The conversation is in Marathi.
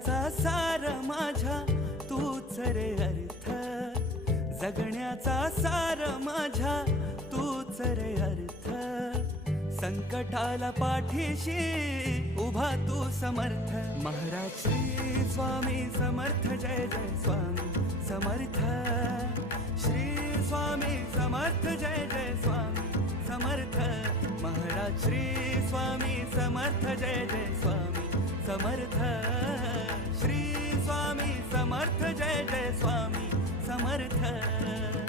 जगण्याचा सार माझ्या तूच रे अर्थ, जगण्याचा सार माझ्या तूच रे अर्थ. संकटाला पाठीशी उभा तू समर्थ. महाराज श्री स्वामी समर्थ, जय जय स्वामी समर्थ. श्री स्वामी समर्थ, जय जय स्वामी समर्थ. महाराज श्री स्वामी समर्थ, जय जय स्वामी समर्थ. श्री स्वामी समर्थ, जय जय स्वामी समर्थ.